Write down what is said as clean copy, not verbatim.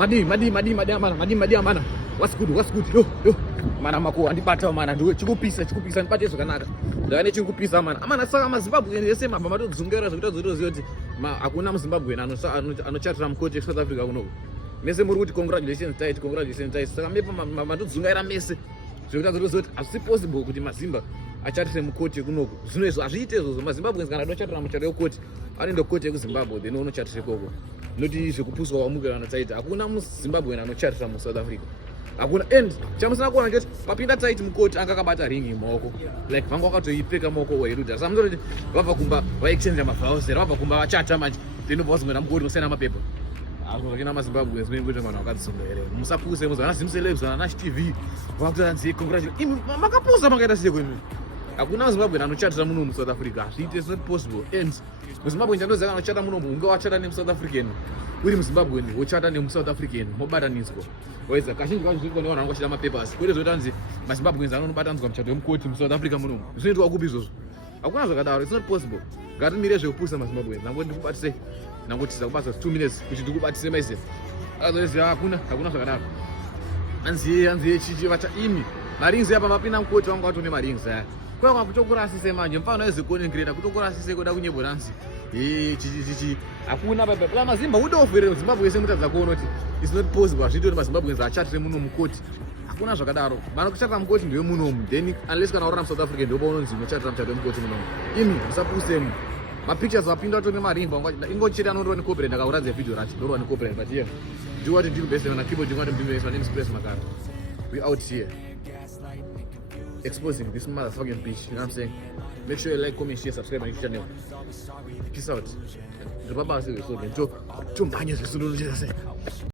Madi amana. What's good? Yo. Mana mako andibata mana ndiwe chikupisa ndibate zvakanaka. Ndakane chikupisa mana. Amana saka maZimbabwe yese mabva matodzungera zvekuita zoti hakuna muZimbabwe anochatira muCourt South Africa kuno. Mese muri kuti congratulations Tytie. Saka mepa matodzungaira mese zvekuita zoti hazvisi possible kuti maZimba achatire muCourt kunoko. Zvino izvo hazviite izvozvo. maZimbabwe kana anochatira muchato weCourt anoenda kuCourt yekuZimbabwe then unochatire koko. Noti zvekupuswa wamukira Tytie. Hakuna muZimbabwe anochatira muSouth Africa. Hakuna end chamusana kuona ngeti papinda Tytie muCourt akakabata ringi mumaoko like vangu wakatoipfeka mumaoko wairudza samuzoti vabva kumba vaexchange mabvauser vabva kumba vachata manje then vazongena muCourt kusena mapepa akuzokina maZimbabwe zvimwe kuti vanhu vakadzisonga here musapuse muzana zimcelebs na TV vakutanzi congratulations makapusa makaita sei kwemi hakuna muZimbabwe anochatira muno muSouth Africa zviite it's not possible and muZimbabwe ndinoziva anochata muno unge wachata nemuSouth African uri muZimbabwe wochata nemuSouth African mobataniswa waiza kazhinji kacho zviri kuonekwa vanongochita mapepasi kwete zvotanzi maZimbabwe anobatanidzwa muchato wemuCourt muSouth Africa muno zvinoitwa kupi izvozvo hakuna zvakadaro it's not possible ngatimire zvekupusa maZimbabwe nangoti ndikubatise nangoti tiza kubasa 2 minutes kuti ndikubatise maise azoziva hakuna zvakadaro anziye chichi vacha imi marings apa mapinda muCourt vangu vatone marings aya kwakwa kutokurasise manje mfano wezikoningireta kutokurasise kuda kunyeboransi chichi hakuna baba mazimba udoferera Zimbabwe yese mutadza kuona kuti it's not possible azviti kuti maZimbabwe achatire muno muCourt hakuna zvakadaro mana kuchatira muCourt ndiwe muno then unless kana urara muSouth Africa ndoba unonzi unochatira muchato wemuCourt muno imi musapusemu mapictures vapinda vatone marimba ingochita anondorwa necopyright ndakauradza video racho ndorwa necopyright but here do what you do best na keyboard ingati mbimesa my name is Press Makara we out here exposing this motherfucking bitch, you know what I'm saying? Make sure you like, comment, share, subscribe my channel. Peace out.